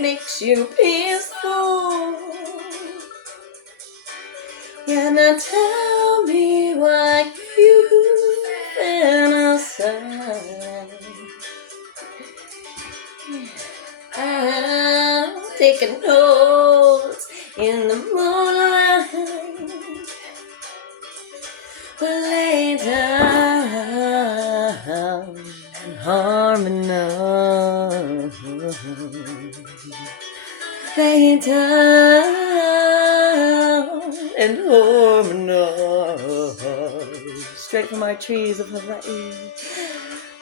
makes you peaceful. Yeah, now tell me what you fantasize. I'm taking notes in the moonlight. We'll lay down and harmonize. Lay down and harmonize. Straight from our trees of Hawaii.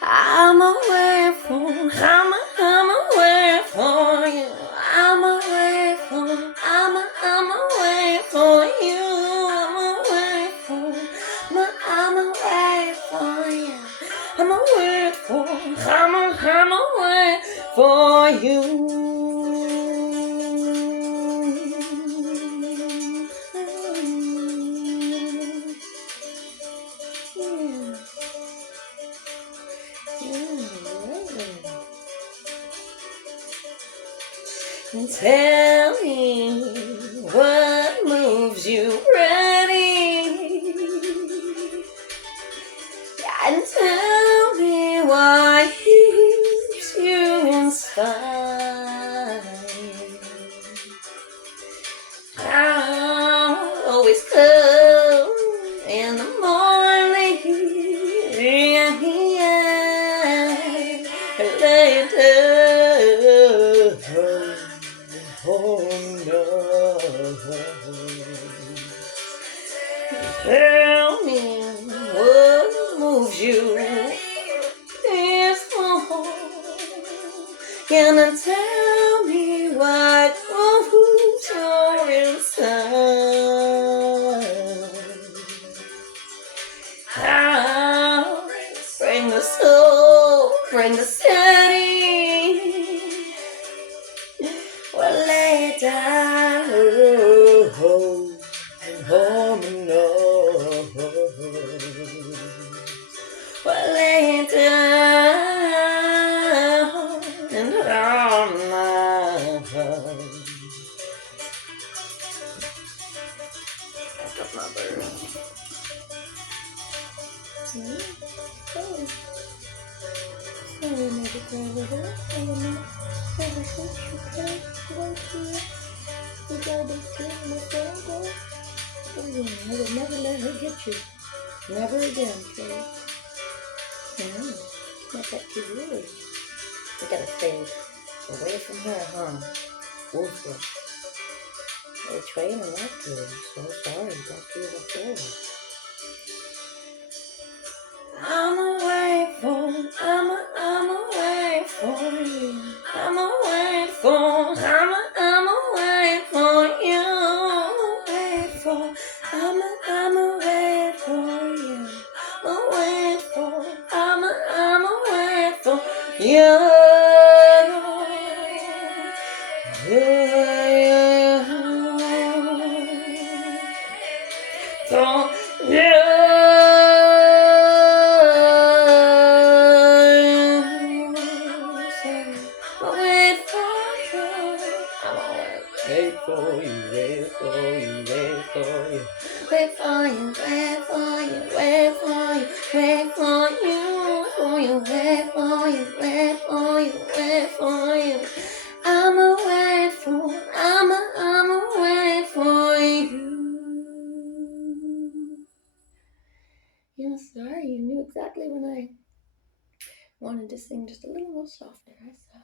I'm away for you. I'm away for you. I'm away for you. I'm away for you. I'm away for you. I'm away for you. I'm away for you. I'm away for you. Tell me what moves you ready, and tell me what keeps you inspired. I'll always come in the morning, later. Oh no. Tell me what moves you peaceful. Can you tell me what moves your inside? I'll bring the soul, bring the city. Well, lay down and harmonize. Well, lay down and harmonize. Back up my bird. Sorry, maybe grandmother. I would never let her get you. Never again, Kate. No, it's not that too really. We gotta stay away from her, huh? Wolfless. We're training that girl. So sorry, don't do it before. I'm away for you. I'm away for you. I'm away for. I'm away for you. Away for. I'm away for you. Away for. I'm away for you. For you. Wait for you, wait for you, wait for you. Wait for you, wait for you, wait for you, wait for you, for you, wait for you, wait for you, wait for you. I'm away for, I'm away for you. Yeah, sorry, you knew exactly when I wanted to sing just a little more softer. I saw.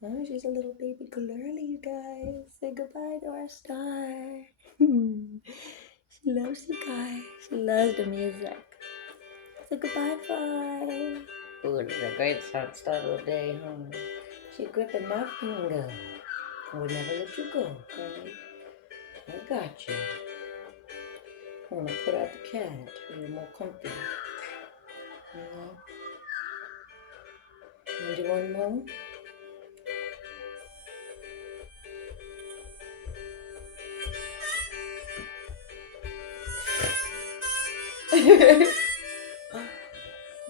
Oh, she's a little baby girly, you guys. Say goodbye to our star. She loves you guys. She loves the music. Say goodbye, Fly. Oh, this is a great start of the day, huh? She gripping my finger. I would never let you go, girlie. I got you. I want to put out the cat so you're more comfortable. You know? Want to do one more?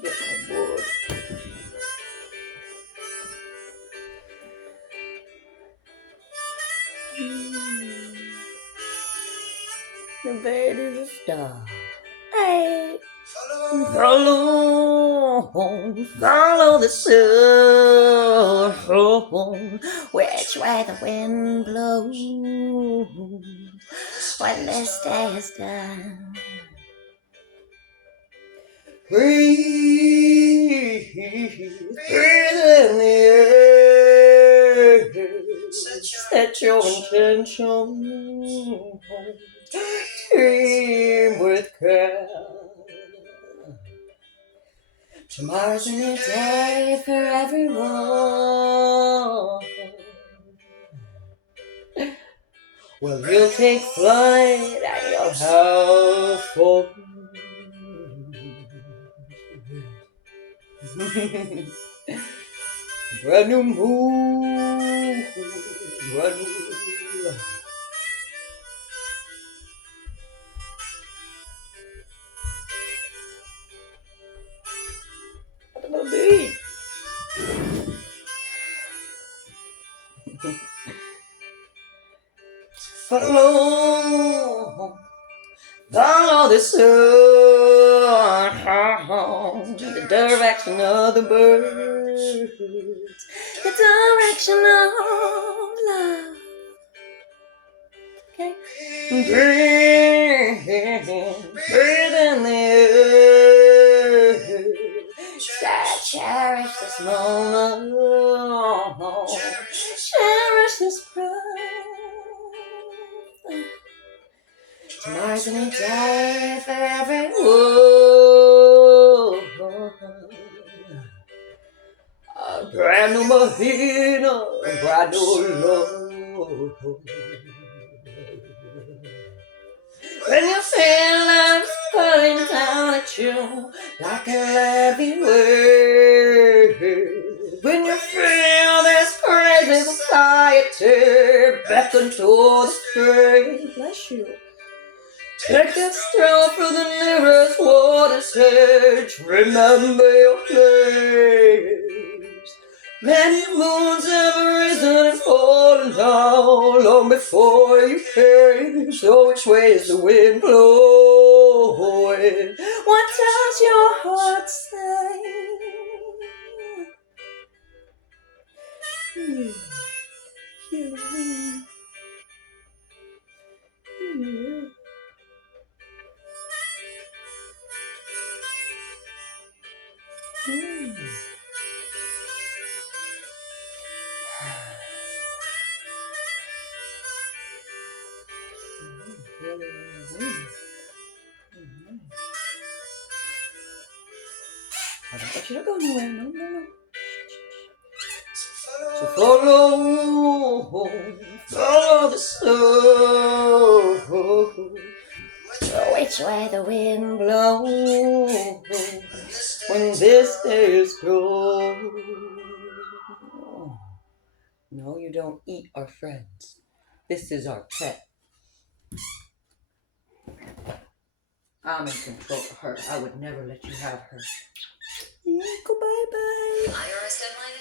Get my board. The bird is a star. Hey. Follow the sun, which way the wind blows when this day is done. Breathe in the air, set your intention, dream with care. Tomorrow's a new day for everyone. Well, you'll take flight and you'll have fun. Brand new moon, brand new life. Follow the sun, the direction of the birds, the direction of love. Okay. Breathe in the air. Cherish this moment. Cherish this breath. Tomorrow's a new day for everyone. A brand new Mahina, a brand new love. When you feel life's pulling down at you like a heavy wave, when you feel this crazy society beckon towards the bless you. Take a stroll through the nearest water's edge. Remember your place. Many moons have risen and fallen down long before you came. So which way is the wind blowing? What does your heart say? I don't want you to go nowhere. No. So follow the sun. Which way the wind blows when this day is gone. No, you don't eat our friends. This is our pet. I'm in control of her. I would never let you have her. Yeah, go bye-bye.